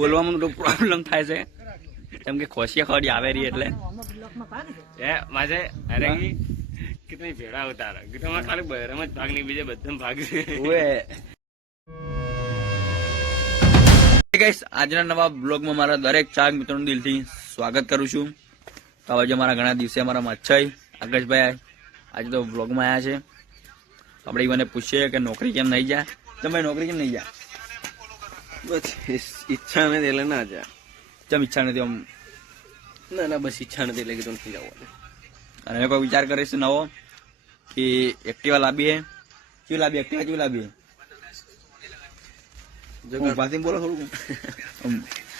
બોલવામાં થોડો પ્રોબ્લેમ થાય છે. કેમ કે ખોસિયા ખોડી આવે રહી એટલે. એ માજે અરે કેટલી ભેડા ઉતારા તમારે ખાલી બહેરામ જ ભાગ નહીં બીજે બધા ભાગ છે. આજના નવા બ્લોગમાં મારા દરેક ચાહક મિત્રોનું દિલથી સ્વાગત કરું છું. તો આજે મારા ઘણા દિવસે અમારા મચ્છય આકાશભાઈ આજે તો બ્લોગમાં આવ્યા છે. તો આપણે મને પૂછીએ કે નોકરી કેમ નહીં જાય? તમે નોકરી કેમ નહીં જા બસ ઈચ્છા નથી એટલે ના જા ચમ ઈચ્છા નથી આમ? ના ના બસ ઈચ્છા નથી એટલે કીધું નથી જવાનું. અને મેં કોઈ વિચાર કરીશ નવો? કે એક્ટિવા લાવીએ કેવી લાવીએ એક્ટિવા કેવી લાવીએ ભાષી બોલો થોડું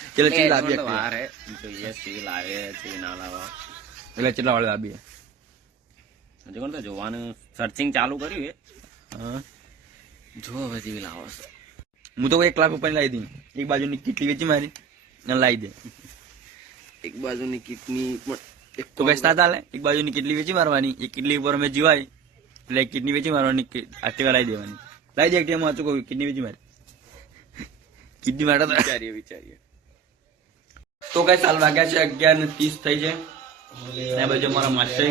એટલે કેવી લાવીએ વાર હે જોઈએ લાવે સી ના લાવે. એટલે કેટલા વાળે લાવીએ હજુ કોણ તો જોવાનું સર્ચિંગ ચાલુ કર્યું હે. હા. જો હવે જેવી લાવો છે. હું તો એક લાખ રૂપિયા લાવી દઈ એક બાજુની કીટલી વેચી મારી અને લાવી દે. એક બાજુની કિડની પણ એક તો ના ચાલે. એક બાજુની કેટલી વેચી મારવાની એક કેટલી ઉપર અમે જીવાય. એટલે એક કિડની વેચી મારવાની એક્ટિવા લાવી દેવાની. લાવી દે એક્ટિવા વાંચો કોઈ કિડની વેચી મારી. કિડની માટે વિચારીએ વિચારીએ. તો કઈ સાલ વાગ્યા છે? અગિયાર ને ત્રીસ થઈ છે. ત્યાં બાજુ અમારા માસ્ટર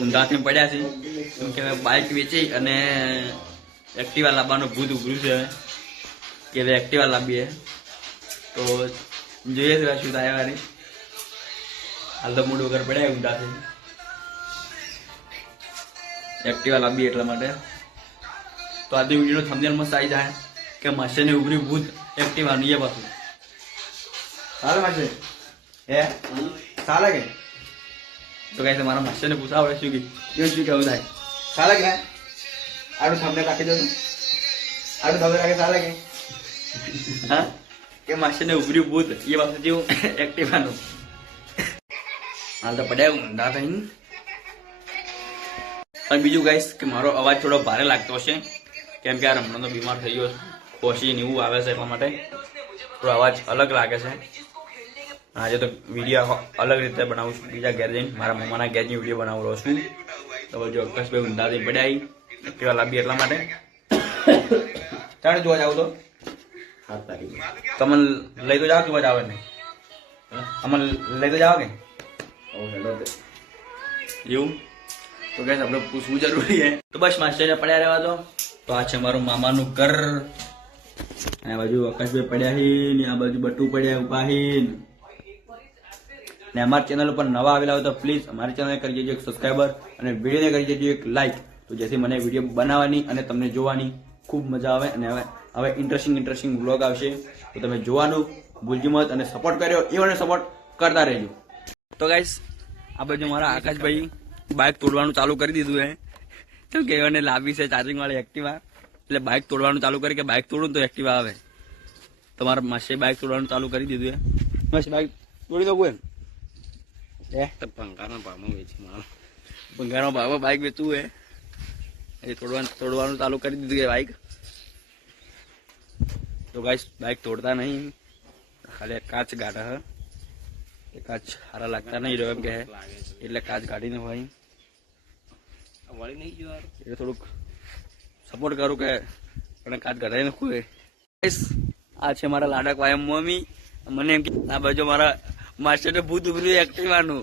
ઊંધાથી પડ્યા છે. કેમ કે બાઇક વેચી અને એક્ટિવા લાવવાનું ભૂત ઉભર્યું છે. કે ભાઈ એક્ટિવા લાવીએ તો જોઈએ છે શું થાય વારી હાલ તો મૂડ વગર પડ્યા ઊંધાથી એક્ટિવા લાવીએ એટલા માટે. તો આજે વીડિયો થંબનેલ મસ્ત આવી જાય. કે માસ્ટરને ઉભરી ભૂત એક્ટિવાનું એ પાછું. ચાલે માસે હે? ચાલે કે? તો કઈ મારા માસ્ટર ને પૂછાવડે શું કે? એ શું કેવું થાય. ચાલે કે? આડું થંબનેલ રાખી દઉં આડું થંબનેલ રાખે ચાલે કે? હા? કે માસ્ટર ને ઉભર્યું ભૂત એ પાછું જેવું એક્ટિવાનું હાલ તો પડ્યા ઊંધા થઈને. અને બીજું ગાઈસ કે મારો અવાજ થોડો ભારે લાગતો હશે. કેમ કે આ રમણો બીમાર થઈ ગયો ખોશી ને એવું આવે છે એટલા માટે થોડો અવાજ અલગ લાગે છે. આજે તો વીડિયો અલગ રીતે બનાવું છું. બીજા ઘેર જઈને મારા મમ્માના ઘેરની વીડિયો બનાવું રહ્યો છું. તો જો અકશભાઈ ઊંધાથી પડ્યા એક્ટિવા લાવી એટલા માટે. ત્યારે જોવા જાવ તો? સાત તારીખ તમે લઈ તો જાઓ કે મજા આવે ને અમને લઈ તો જાઓ કે એવું તો કઈ આપણે પૂછવું જરૂરી છે તો બસ માસ્ટર પડ્યા રહેવા દો તો આ છે મારું મામાનું ઘર અને આ બાજુ આકાશભાઈ પડ્યા છે ને આ બાજુ બટુ પડ્યા ઊભા ને અમારી ચેનલ ઉપર નવા આવેલા હોય તો પ્લીઝ અમારી ચેનલ કરી દેજો એક સબસ્ક્રાઈબર અને વિડીયોને કરી દેજો એક લાઈક તો જેથી મને વીડિયો બનાવવાની અને તમને જોવાની ખૂબ મજા આવે અને હવે હવે ઇન્ટરેસ્ટિંગ ઇન્ટરેસ્ટિંગ વ્લોગ આવશે. તો તમે જોવાનું ભૂલજી મત અને સપોર્ટ કર્યો એઓને સપોર્ટ કરતા રહેજો. તો ગાઈસ આ બાજુ મારા આકાશભાઈ બાઇક તોડવાનું ચાલુ કરી દીધું હે. કેમ કે એને લાવી છે ચાર્જિંગ વાળી એક્ટિવા એટલે બાઇક તોડવાનું ચાલુ કરી કે બાઇક તોડું તો એક્ટિવા આવે. તમારા માસે બાઇક તોડવાનું ચાલુ કરી દીધું હે. માસે બાઇક તોડી દઉં એમ એ પંખાના ભાવમાં વેચી મારો. બંગાળમાં ભાવમાં બાઇક વેચવું હે. એ તોડવાનું તોડવાનું ચાલુ કરી દીધું કે બાઇક તો ગાઈસ બાઇક તોડતા નહીં. ખાલી કાચ ગાઢા હ. એ કાચ સારા લાગતા નહીં રહ્યો એમ કે છે એટલે કાચ કાઢીને ભાઈ વળી નહીં ગયો એટલે થોડુંક સપોર્ટ કરું કે પણ કાચ ગાઢાઈ નાખું એ આ છે મારા લાડક વાયમ મમ્મી. મને એમ કે આ બાજુ મારા માસ્ટરને ભૂત ઉભર્યું એક્ટિવાનું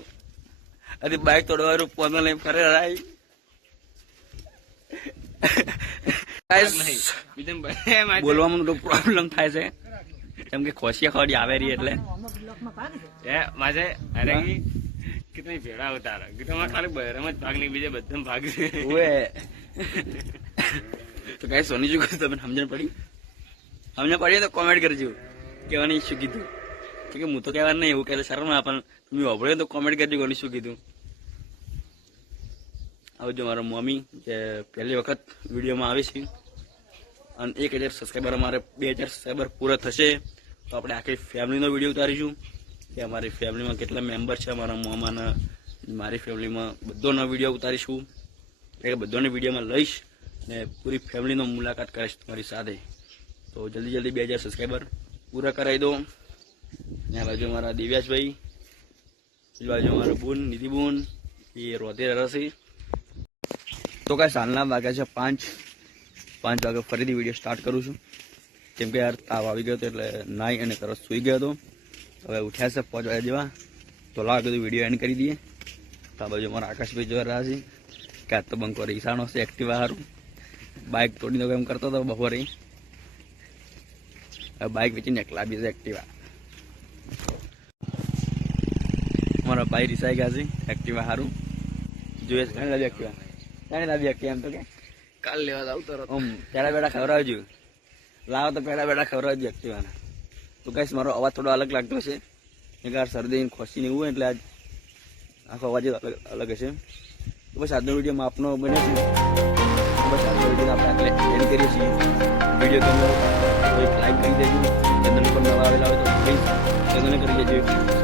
અને બાઇક તોડવાનું પોતા લઈને ફરે રાઈ Guys, બીજા બધા માથે- બોલવામાં તો પ્રોબ્લેમ થાય છે. કેમ કે ખોસિયા ખોડી આવે રહી એટલે. માજે અરે કેટલી ભેડા ઉતારા તમારે ખાલી બહેરામ જ ભાગ નહીં બીજે બધા ભાગ છે. તો કઈ સોની શું કહ્યું તમને સમજણ પડી? સમજણ પડી તો કોમેન્ટ કરજો. કહેવાની શું કીધું? કે હું તો કહેવાનું નહીં એવું કહે શરમ આપણને પણ તમે વાપર્યો તો કોમેન્ટ કરજો કોની શું કીધું. આવજો મારા મમ્મી, જે પહેલી વખત વિડીયોમાં આવે છે. અને એક હજાર સબસ્ક્રાઈબર અમારે, બે હજાર સબસ્ક્રાઈબર પૂરા થશે. તો આપણે આખી ફેમિલીનો વીડિયો ઉતારીશું કે અમારી ફેમિલીમાં કેટલા મેમ્બર છે, અમારા મામાના, મારી ફેમિલીમાં બધોનો વીડિયો ઉતારીશું. એટલે બધોને વિડીયોમાં લઈશ ને પૂરી ફેમિલીનો મુલાકાત કરીશ તમારી સાથે. તો જલ્દી જલ્દી બે હજાર સબસ્ક્રાઈબર પૂરા કરાવી દો. ને આ બાજુ મારા દિવ્યાસભાઈ, બીજી બાજુ મારા બુન નિધિ બુન એ રોધે રસી તો કાંઈ સાલના વાગ્યા છે પાંચ. પાંચ વાગે ફરીથી વીડિયો સ્ટાર્ટ કરું છું. કેમ કે યાર, તાવ આવી ગયો હતો એટલે નાઈ અને તરત સૂઈ ગયો હતો. હવે ઉઠ્યા છે પાંચ વાગ્યા જેવા. તો લાવ કીધું વીડિયો એન્ડ કરી દઈએ. તો આ બાજુ અમારા આકાશભાઈ જોઈ રહ્યા છે. કે આજ તો બંકો ઈશાનો છે એક્ટિવા સારું બાઇક તોડી દો એમ કરતો હતો, બપોરે. બાઇક વેચીને એકલા બી છે એક્ટિવા મારા ભાઈ રિસાઈ ગયા છે એક્ટિવા સારું જોઈએ છે એક્ટિવા કાંઈ લાવી એક્ટિવા એમ તો કે. કાલ લેવા જાવ તરત. આમ પેલા બેડા ખવડાવજો. લાવો તો પેલા બેડા ખવડાવજો એક્ટિવાના. તો કઈશ મારો અવાજ થોડો અલગ લાગતો છે એક શરદી ખોસી ને એવું હોય એટલે આજ આખો અવાજ અલગ અલગ હશે. તો બસ આજનો વીડિયો આપનો બને છે. બસ આજનો વીડિયો આપણે આટલે એન્ડ કરીએ છીએ. વીડિયો તમને એક લાઈક કરી દેજો. ચેનલ પર નવા આવેલા હોય તો પ્લીઝ ચેનલને કરી દેજો.